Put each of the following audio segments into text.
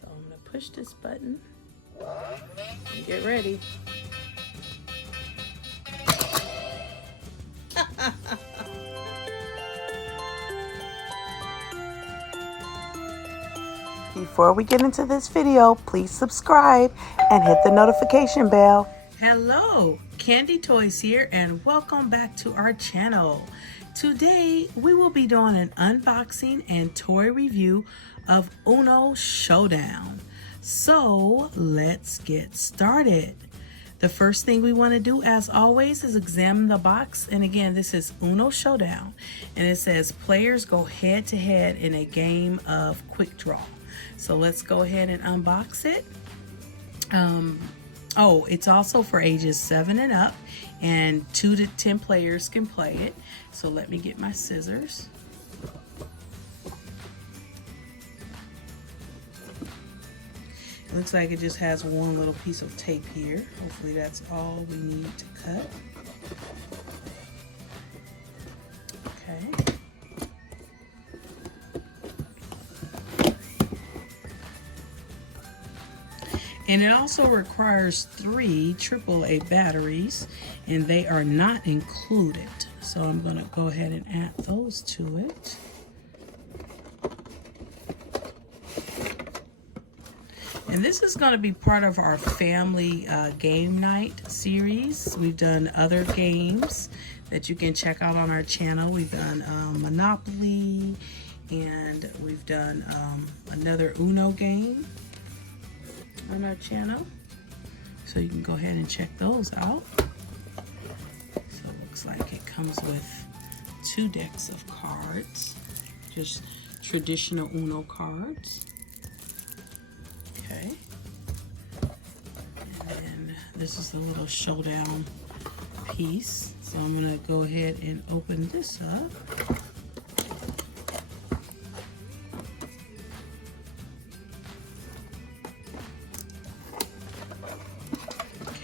So I'm going to push this button and get ready. Before we get into this video, please subscribe and hit the notification bell. Hello, Candy Toys here, and welcome back to our channel. Today we will be doing an unboxing and toy review of UNO Showdown. So let's get started. The first thing we want to do, as always, is examine the box. And again, this is UNO Showdown, and it says players go head to head in a game of quick draw. So let's go ahead and unbox it. Oh, it's also for ages 7 and up, and 2 to 10 players can play it. So let me get my scissors. It looks like it just has one little piece of tape here. Hopefully that's all we need to cut. Okay. And it also requires 3 AAA batteries, and they are not included. So I'm going to go ahead and add those to it. And this is going to be part of our family game night series. We've done other games that you can check out on our channel. We've done Monopoly, and we've done another UNO game on our channel, so you can go ahead and check those out. So it looks like it comes with 2 decks of cards, just traditional UNO cards. Okay, and then this is the little showdown piece, so I'm gonna go ahead and open this up.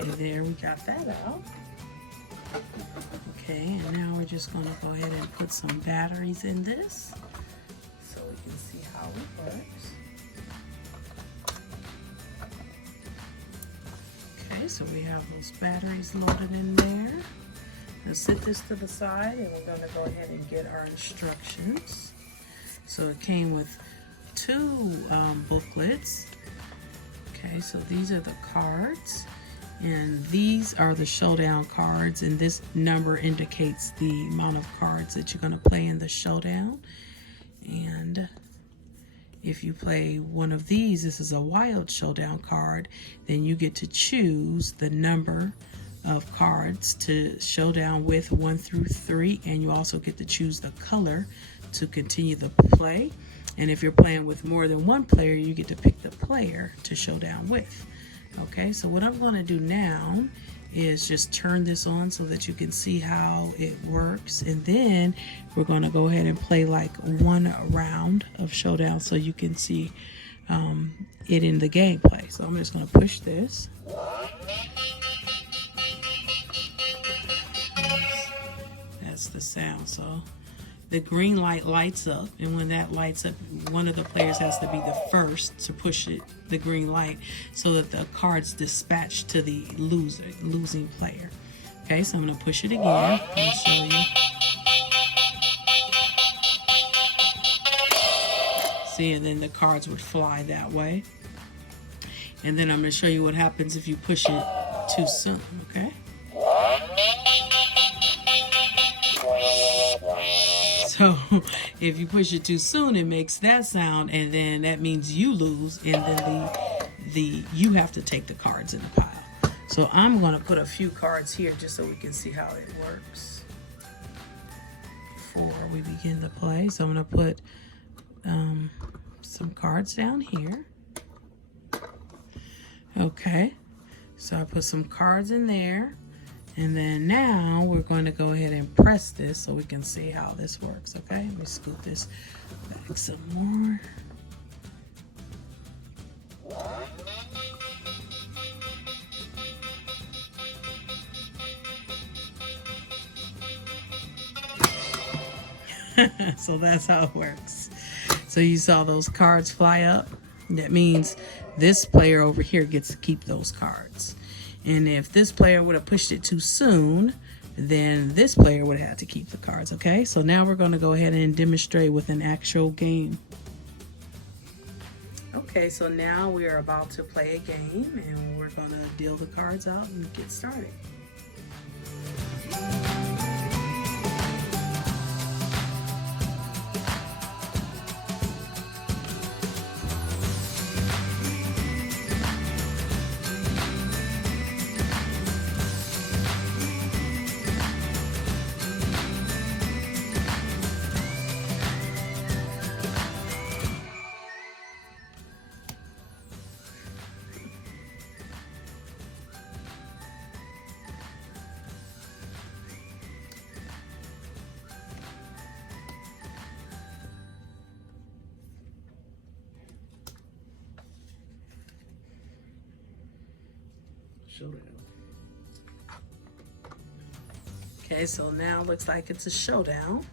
Okay, there, we got that out. Okay, and now we're just going to go ahead and put some batteries in this so we can see how it works. Okay, so we have those batteries loaded in there. Let's set this to the side, and we're going to go ahead and get our instructions. So it came with 2 booklets. Okay, so these are the cards. And these are the showdown cards, and this number indicates the amount of cards that you're going to play in the showdown. And if you play one of these, this is a wild showdown card, then you get to choose the number of cards to showdown with, 1 through 3, and you also get to choose the color to continue the play. And if you're playing with more than 1 player, you get to pick the player to showdown with. Okay, so what I'm going to do now is just turn this on so that you can see how it works, and then we're going to go ahead and play like 1 round of showdown so you can see it in the gameplay. So I'm just going to push this. That's the sound. So the green light lights up, and when that lights up, one of the players has to be the first to push it, the green light, so that the cards dispatch to the losing player. Okay, so I'm going to push it again. Let me show you. See, and then the cards would fly that way. And then I'm going to show you what happens if you push it too soon, okay? So if you push it too soon, it makes that sound, and then that means you lose, and then you have to take the cards in the pile. So I'm going to put a few cards here just so we can see how it works before we begin the play. So I'm going to put some cards down here. Okay, so I put some cards in there. And then now we're going to go ahead and press this so we can see how this works, okay? Let me scoot this back some more. So that's how it works. So you saw those cards fly up. That means this player over here gets to keep those cards. And if this player would have pushed it too soon, then this player would have had to keep the cards, okay? So now we're going to go ahead and demonstrate with an actual game. Okay, so now we are about to play a game, and we're going to deal the cards out and get started. Showdown. Okay, so now it looks like it's a showdown.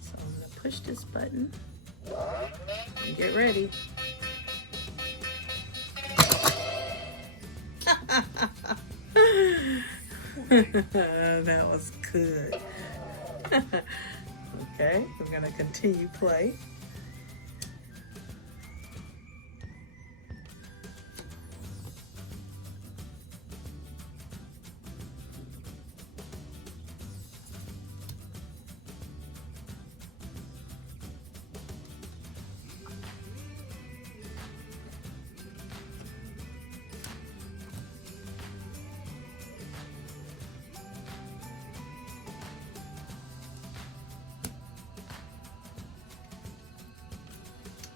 So I'm going to push this button and get ready. That was good. Okay, we're going to continue play.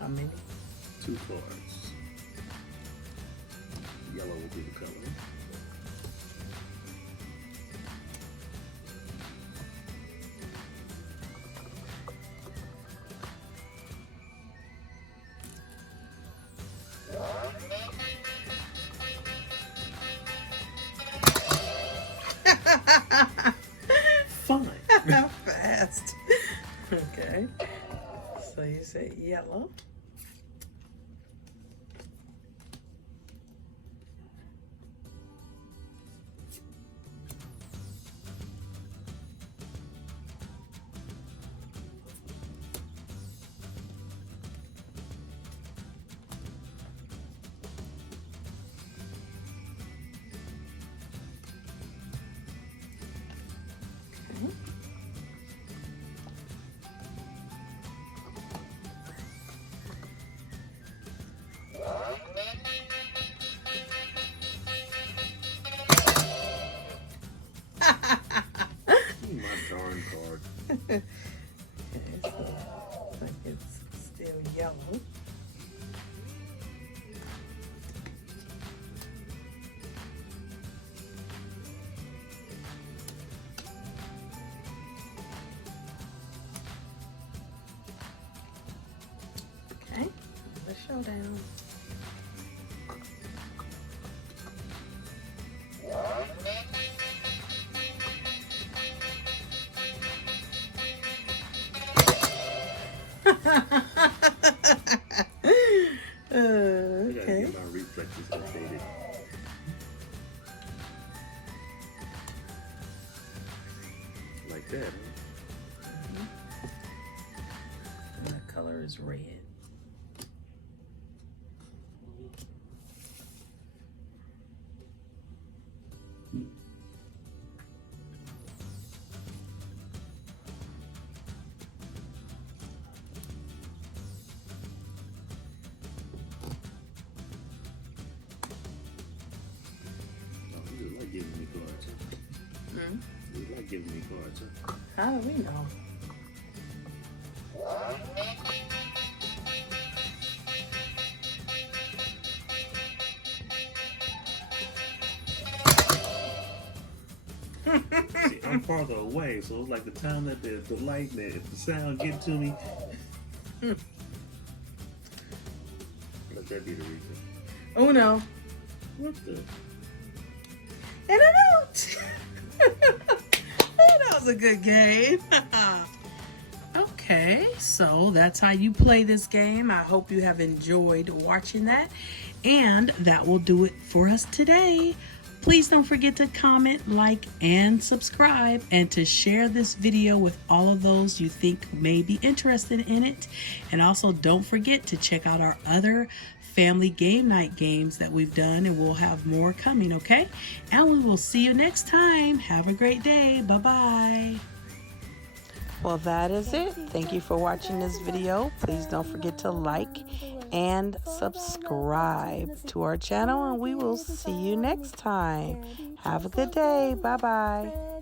How many? 2 cards. Yellow will be the color. Fine. Fast. Okay. So you say yellow. My darn card. Okay, so looks like it's still yellow. Okay, the showdown. I gotta Okay. get my reflexes updated. Like that, huh? And the color is red. Oh, you like giving me cards, huh? Hmm? You like giving me cards, huh? How do we know? See, I'm farther away, so it's like the time that the light, that the sound get to me. Let that be the reason. UNO. What the? And I'm out. Oh, that was a good game. Okay. Okay, so that's how you play this game. I hope you have enjoyed watching that. And that will do it for us today. Please don't forget to comment, like, and subscribe, and to share this video with all of those you think may be interested in it. And also don't forget to check out our other family game night games that we've done, and we'll have more coming, okay? And we will see you next time. Have a great day. Bye-bye. Well, that is it. Thank you for watching this video. Please don't forget to like and subscribe to our channel, and we will see you next time. Have a good day. Bye-bye.